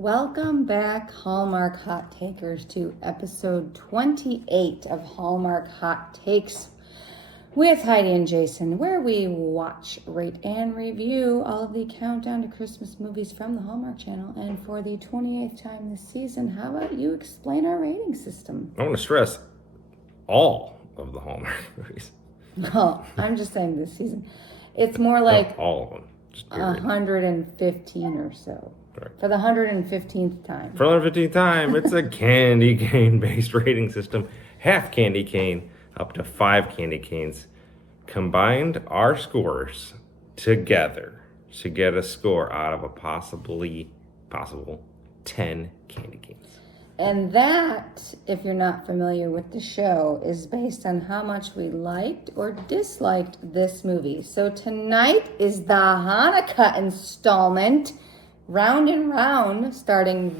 Welcome back, Hallmark Hot Takers, to episode 28 of Hallmark Hot Takes with Heidi and Jason, where we watch, rate, and review all of the countdown to Christmas movies from the Hallmark Channel. And for the 28th time this season, how about you explain our rating system? I want to stress all of the Hallmark movies. Well, I'm just saying this season. It's more like all of them. Just 115 or so. Right. For the 115th time. For the 115th time, it's a candy cane based rating system. Half candy cane up to 5 candy canes. Combined our scores together to get a score out of a possible 10 candy canes. And that, if you're not familiar with the show, is based on how much we liked or disliked this movie. So tonight is the Hanukah installment, Round and Round, starring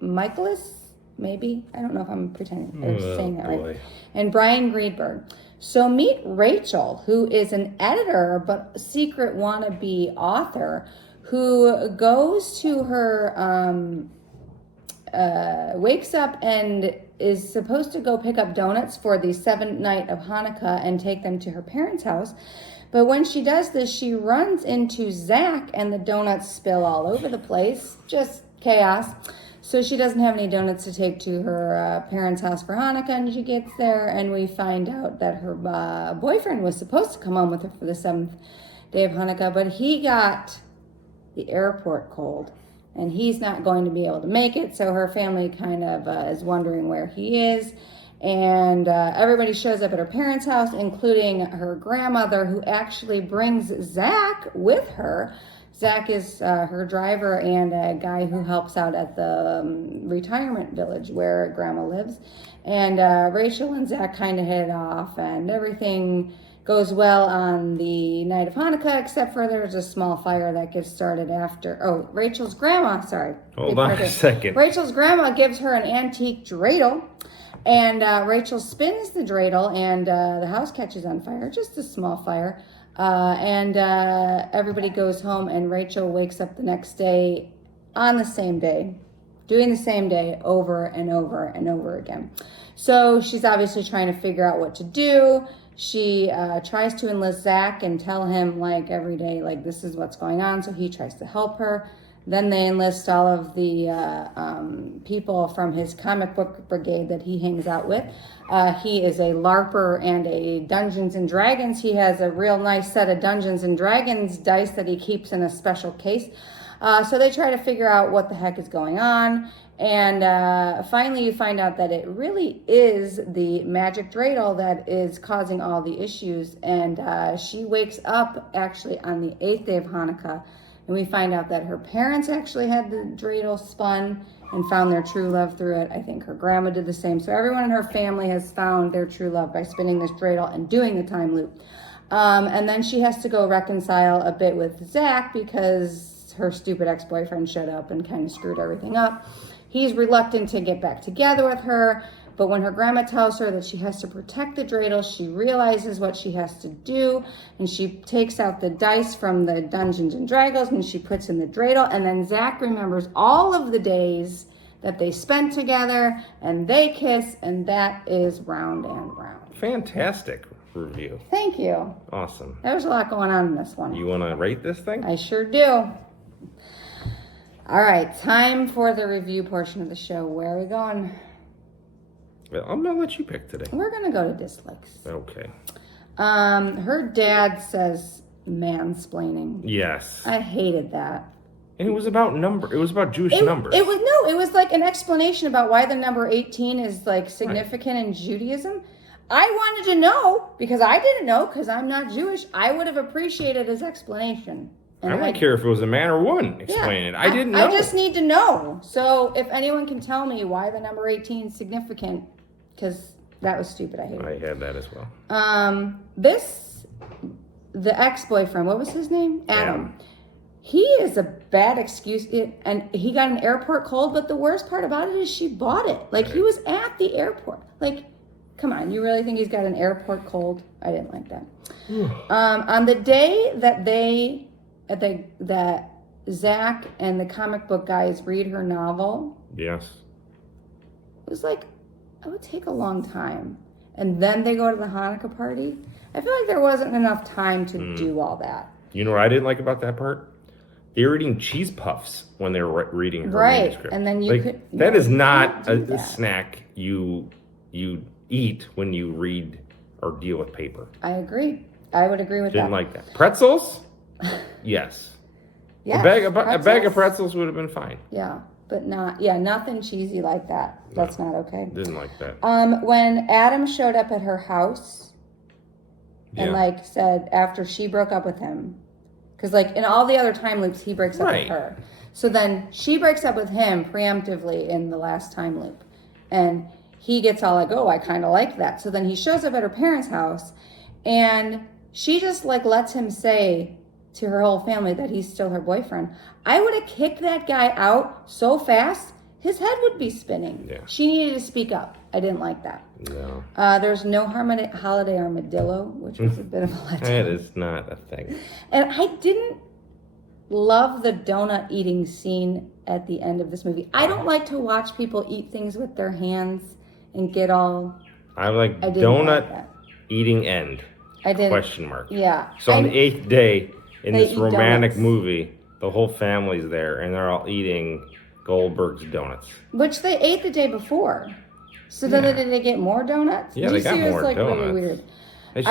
Michaelis, maybe? I don't know if I'm pretending or saying that right. And Bryan Greenburg. So meet Rachel, who is an editor but secret wannabe author, who goes to her, wakes up and is supposed to go pick up donuts for the 7th night of Hanukah and take them to her parents' house. But when she does this, she runs into Zack and the donuts spill all over the place. Just chaos. So she doesn't have any donuts to take to her parents' house for Hanukah, and she gets there and we find out that her boyfriend was supposed to come home with her for the 7th day of Hanukah, but he got the airport cold and he's not going to be able to make it. So her family kind of is wondering where he is. And everybody shows up at her parents' house, including her grandmother, who actually brings Zack with her. Zack is her driver and a guy who helps out at the retirement village where grandma lives. And Rachel and Zack kind of hit it off, and everything goes well on the night of Hanukah, except for there's a small fire that gets started after. Oh, Rachel's grandma, sorry. Hold on a second. Rachel's grandma gives her an antique dreidle. And Rachel spins the dreidle, and the house catches on fire, just a small fire. And everybody goes home, and Rachel wakes up the next day on the same day, doing the same day over and over and over again. So she's obviously trying to figure out what to do. She tries to enlist Zack and tell him, like, every day, like, this is what's going on. So he tries to help her. Then they enlist all of the people from his comic book brigade that he hangs out with. He is a LARPer and a Dungeons and Dragons. He has a real nice set of Dungeons and Dragons dice that he keeps in a special case. So they try to figure out what the heck is going on. And finally you find out that it really is the magic dreidel that is causing all the issues. And she wakes up actually on the 8th day of Hanukah. And we find out that her parents actually had the dreidel spun and found their true love through it. I think her grandma did the same. So everyone in her family has found their true love by spinning this dreidel and doing the time loop. And then she has to go reconcile a bit with Zack because her stupid ex-boyfriend showed up and kind of screwed everything up. He's reluctant to get back together with her. But when her grandma tells her that she has to protect the dreidel, she realizes what she has to do, and she takes out the dice from the Dungeons and Dragons and she puts in the dreidel, and then Zack remembers all of the days that they spent together, and they kiss, and that is Round and Round. Fantastic review. Thank you. Awesome. There's a lot going on in this one. You want to rate this thing? I sure do. All right, time for the review portion of the show. Where are we going? Well, I'm going to let you pick today. We're going to go to dislikes. Okay. Her dad says mansplaining. Yes. I hated that. And it was about Jewish numbers. It was like an explanation about why the number 18 is like significant in Judaism. I wanted to know because I didn't know because I'm not Jewish. I would have appreciated his explanation. And I don't care if it was a man or woman explaining it. I didn't know. I just need to know. So if anyone can tell me why the number 18 is significant, because that was stupid. I hated it. I had that as well. The ex-boyfriend, what was his name? Adam. He is a bad excuse. And he got an airport cold, but the worst part about it is she bought it. Like, he was at the airport. Like, come on, you really think he's got an airport cold? I didn't like that. On the day that Zack and the comic book guys read her novel, Yes. it was like, it would take a long time. And then they go to the Hanukah party. I feel like there wasn't enough time to do all that. You know what I didn't like about that part? They were eating cheese puffs when they were reading her manuscript. And then you could... That is not a that. snack you eat when you read or deal with paper. I agree. I would agree with that. Didn't like that. Pretzels? Yes. Yeah. A bag of pretzels would have been fine. Yeah, but nothing cheesy like that. That's not okay. Didn't like that. When Adam showed up at her house and like said after she broke up with him, because like in all the other time loops he breaks up with her, so then she breaks up with him preemptively in the last time loop, and he gets all like, oh, I kind of like that. So then he shows up at her parents' house, and she just like lets him say to her whole family that he's still her boyfriend. I would have kicked that guy out so fast, his head would be spinning. Yeah. She needed to speak up. I didn't like that. No. There's no holiday armadillo, which was a bit of a letdown. That is not a thing. And I didn't love the donut eating scene at the end of this movie. I don't like to watch people eat things with their hands and get all... I like donut eating end. I didn't. Question mark. Yeah. So on the 8th day in this romantic donuts. movie, the whole family's there and they're all eating Goldberg's donuts. Which they ate the day before. So then did they get more donuts? Yeah, they got more donuts. Really weird. Just,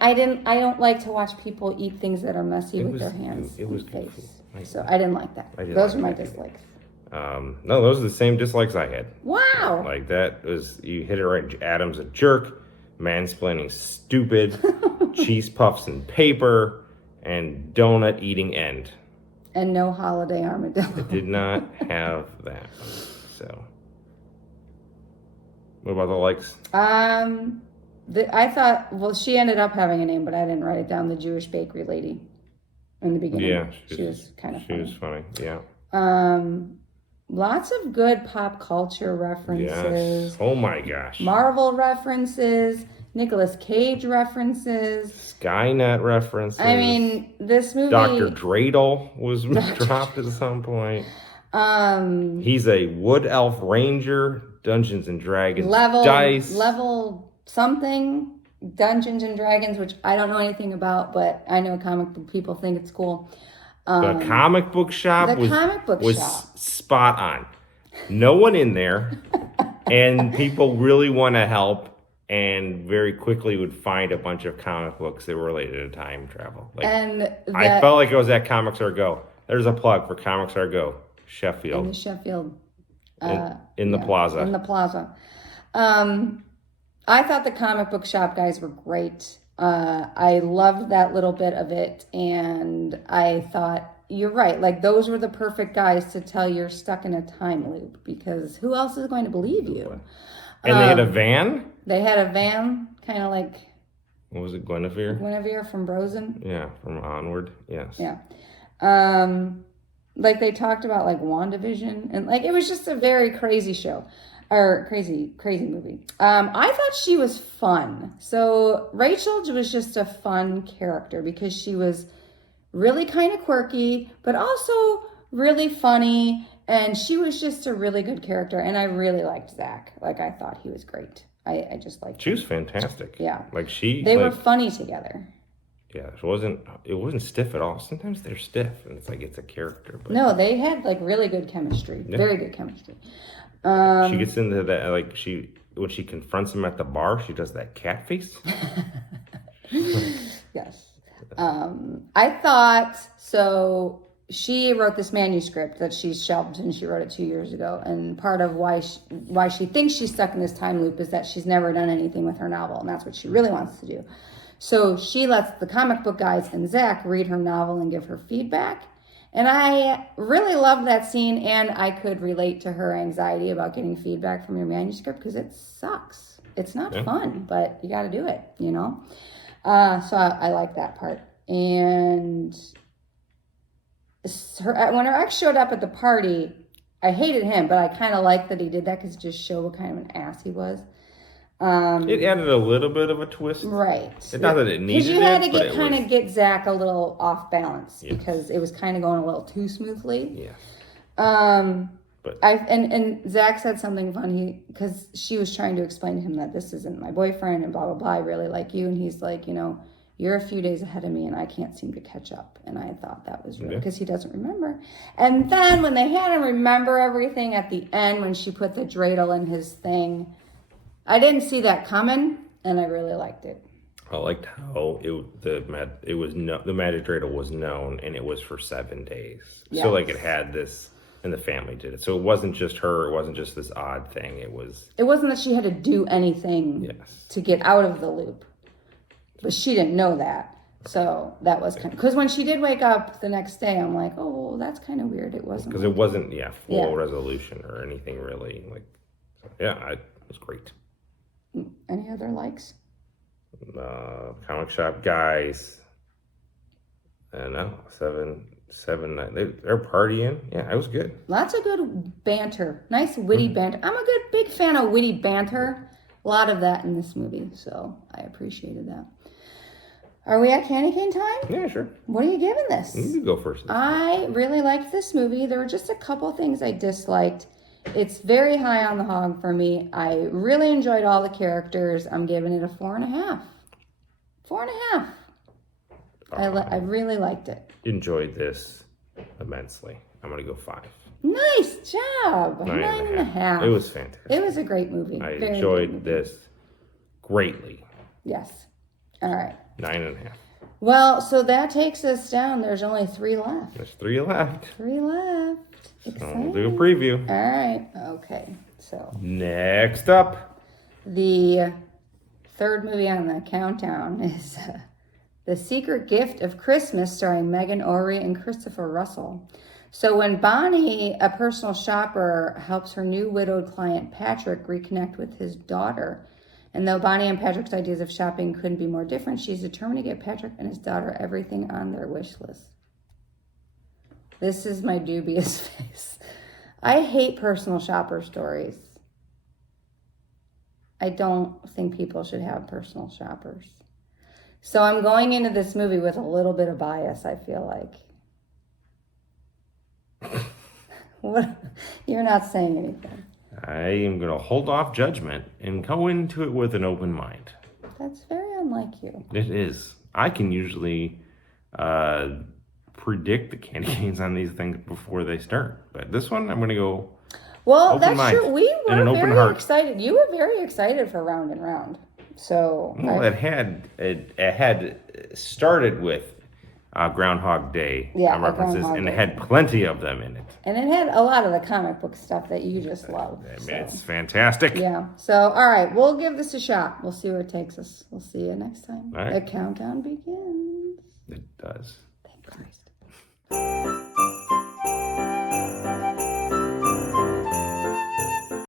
I don't like to watch people eat things that are messy with their hands. It was and goofy. face. So I didn't like that. Those are my dislikes. No, those are the same dislikes I had. Wow. Like that was, you hit it right. Adam's a jerk, mansplaining stupid, cheese puffs and paper, and donut eating end. And no holiday armadillo. I did not have that. So, what about the likes? I thought, well, she ended up having a name, but I didn't write it down. The Jewish bakery lady in the beginning. Yeah, she was kind of funny. She was funny. Yeah. Lots of good pop culture references. Yes. Oh my gosh. Marvel references. Nicolas Cage references. Skynet references. I mean, this movie... Dr. Dreidel was dropped at some point. He's a wood elf ranger, Dungeons and Dragons dice. Level something, Dungeons and Dragons, which I don't know anything about, but I know comic book people think it's cool. The comic book shop was spot on. No one in there, and people really want to help. And very quickly would find a bunch of comic books that were related to time travel. I felt like it was at Comics Are Go. There's a plug for Comics Are Go, Sheffield. In the Sheffield. In the plaza. In the plaza. I thought the comic book shop guys were great. I loved that little bit of it. And I thought, you're right. Like, those were the perfect guys to tell you're stuck in a time loop. Because who else is going to believe you? And they had a van? They had a van, kind of like... What was it, Guinevere? Guinevere from Frozen? Yeah, from Onward, yes. Yeah. Like, they talked about, like, WandaVision. And, like, it was just a very crazy show. Or crazy movie. I thought she was fun. So, Rachel was just a fun character because she was really kind of quirky, but also really funny. And she was just a really good character, and I really liked Zack. Like, I thought he was great. I just liked him. She was fantastic. Yeah. Like, they were funny together. Yeah, it wasn't stiff at all. Sometimes they're stiff, and it's like it's a character. But no, they had, like, really good chemistry. Yeah. Very good chemistry. She gets into that, like, when she confronts him at the bar, she does that cat face. Yes. I thought, so... She wrote this manuscript that she shelved, and she wrote it 2 years ago. And part of why she thinks she's stuck in this time loop is that she's never done anything with her novel, and that's what she really wants to do. So she lets the comic book guys and Zack read her novel and give her feedback. And I really loved that scene, and I could relate to her anxiety about getting feedback from your manuscript because it sucks. It's not fun, but you got to do it, you know? So I like that part. And... when her ex showed up at the party, I hated him, but I kind of liked that he did that because it just showed what kind of an ass he was. It added a little bit of a twist. Right. It's not that it needed it, because you had to but it get Zack a little off balance Yes. because it was kind of going a little too smoothly. Yes. But and Zack said something funny because she was trying to explain to him that this isn't my boyfriend and blah blah blah. I really like you, and he's like, you're a few days ahead of me, and I can't seem to catch up. And I thought that was really because he doesn't remember. And then when they had him remember everything at the end, when she put the dreidel in his thing, I didn't see that coming, and I really liked it. I liked how the magic dreidel was known, and it was for 7 days. Yes. So like it had this. And the family did it. So it wasn't just her. It wasn't just this odd thing. It wasn't that she had to do anything to get out of the loop. But she didn't know that. So that was kind of... Because when she did wake up the next day, I'm like, oh, well, that's kind of weird. It wasn't... Because it wasn't, full resolution or anything really. It was great. Any other likes? Comic shop guys. I don't know. 7, they're partying. Yeah, it was good. Lots of good banter. Nice witty banter. I'm a big fan of witty banter. A lot of that in this movie, so I appreciated that. Are we at candy cane time? Yeah, sure. What are you giving this? You go first. I really liked this movie. There were just a couple things I disliked. It's very high on the hog for me. I really enjoyed all the characters. I'm giving it a 4.5. 4.5. I really liked it. Enjoyed this immensely. I'm going to go 5. Nice job. 9.5. It was fantastic. It was a great movie. I enjoyed this greatly. Yes. All right. 9.5. Well, so that takes us down. There's only 3 left. There's 3 left. 3 left. So we'll do a preview. All right. Okay. So next up, the third movie on the countdown is The Secret Gift of Christmas, starring Megan O'Reilly and Christopher Russell. So when Bonnie, a personal shopper, helps her new widowed client Patrick reconnect with his daughter, and though Bonnie and Patrick's ideas of shopping couldn't be more different, she's determined to get Patrick and his daughter everything on their wish list. This is my dubious face. I hate personal shopper stories. I don't think people should have personal shoppers. So I'm going into this movie with a little bit of bias, I feel like. What? You're not saying anything. I am going to hold off judgment and go into it with an open mind. That's very unlike you. It is. I can usually predict the candy canes on these things before they start. But this one, I'm going to go well, that's mind true. We were very heart. excited. You were very excited for Round and Round. So well, it had started with Groundhog Day references, and it had plenty of them in it. And it had a lot of the comic book stuff that you just love. It's fantastic. Yeah. So, all right, we'll give this a shot. We'll see where it takes us. We'll see you next time. All right. The countdown begins. It does. Thank Christ.